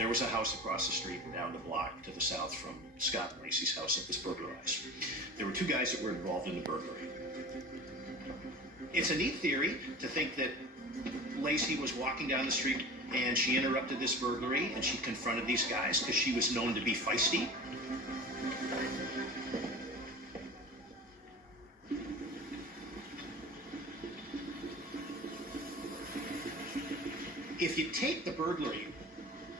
There was a house across the street and down the block to the south from Scott and Laci's house that was burglarized. There were two guys that were involved in the burglary. It's a neat theory to think that Laci was walking down the street and she interrupted this burglary and she confronted these guys because she was known to be feisty. If you take the burglary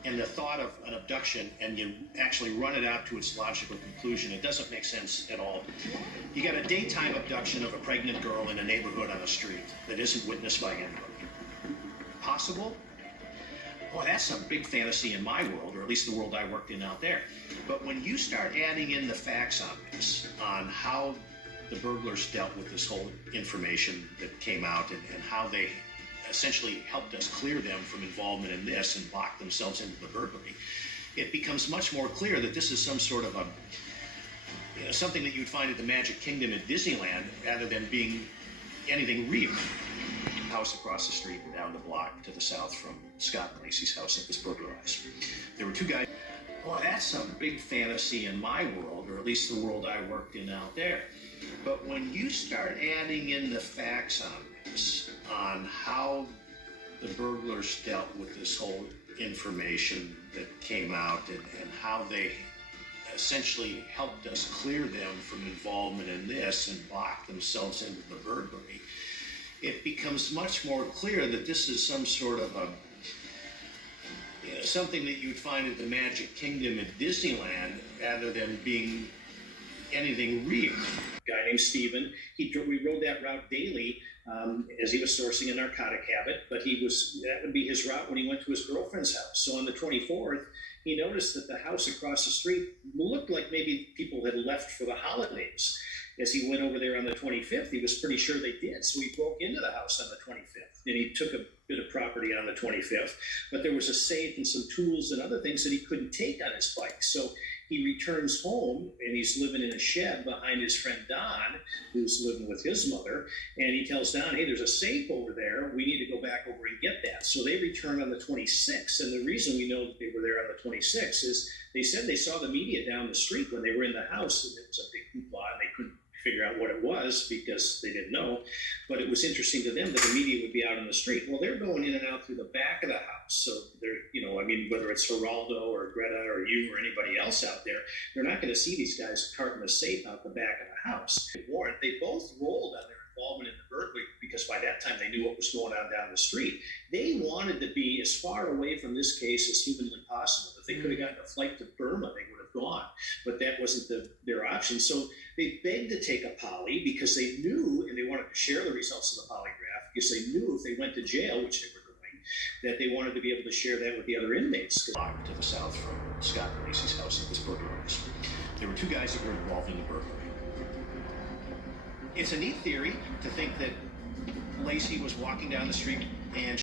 and the thought of an abduction and you actually run it out to its logical conclusion, it doesn't make sense at all. You got a daytime abduction of a pregnant girl in a neighborhood on a street that isn't witnessed by anybody. Possible? Well, that's some big fantasy in my world, or at least the world I worked in out there. But when you start adding in the facts on this, on how the burglars dealt with this whole information that came out and how they essentially helped us clear them from involvement in this and lock themselves into the burglary, it becomes much more clear that this is some sort of a something that you'd find at the Magic Kingdom at Disneyland rather than being anything real. House across the street and down the block to the south from Scott and Laci's house that was burglarized. There were two guys. Well, that's some big fantasy in my world, or at least the world I worked in out there. But when you start adding in the facts on this, on how the burglars dealt with this whole information that came out and how they essentially helped us clear them from involvement in this and lock themselves into the burglary, it becomes much more clear that this is some sort of something that you'd find at the Magic Kingdom at Disneyland rather than being anything real. A guy named Steven, we rode that route daily as he was sourcing a narcotic habit, but that would be his route when he went to his girlfriend's house. So on the 24th, he noticed that the house across the street looked like maybe people had left for the holidays. As he went over there on the 25th, he was pretty sure they did. So he broke into the house on the 25th and he took a bit of property on the 25th, but there was a safe and some tools and other things that he couldn't take on his bike. So he returns home and he's living in a shed behind his friend Don, who's living with his mother. And he tells Don, hey, there's a safe over there. We need to go back over and get that. So they return on the 26th. And the reason we know that they were there on the 26th is they said they saw the media down the street when they were in the house. And it was a big hoopla and they couldn't figure out what it was because they didn't know. But it was interesting to them that the media would be out on the street. Well, they're going in and out through the back of the house. So they're, whether it's Geraldo or Greta or you or anybody else out there, they're not going to see these guys carting a safe out the back of the house. They both rolled on their involvement in the burglary because by that time they knew what was going on down the street. They wanted to be as far away from this case as humanly possible. If they could have gotten a flight to Burma, they would have gone, but that wasn't their option. So they begged to take a poly because they knew, and they wanted to share the results of the polygraph because they knew if they went to jail, which they were doing, that they wanted to be able to share that with the other inmates. To the south from Scott and Laci's house that was burglarized. There were two guys that were involved in the burglary. It's a neat theory to think that Laci was walking down the street and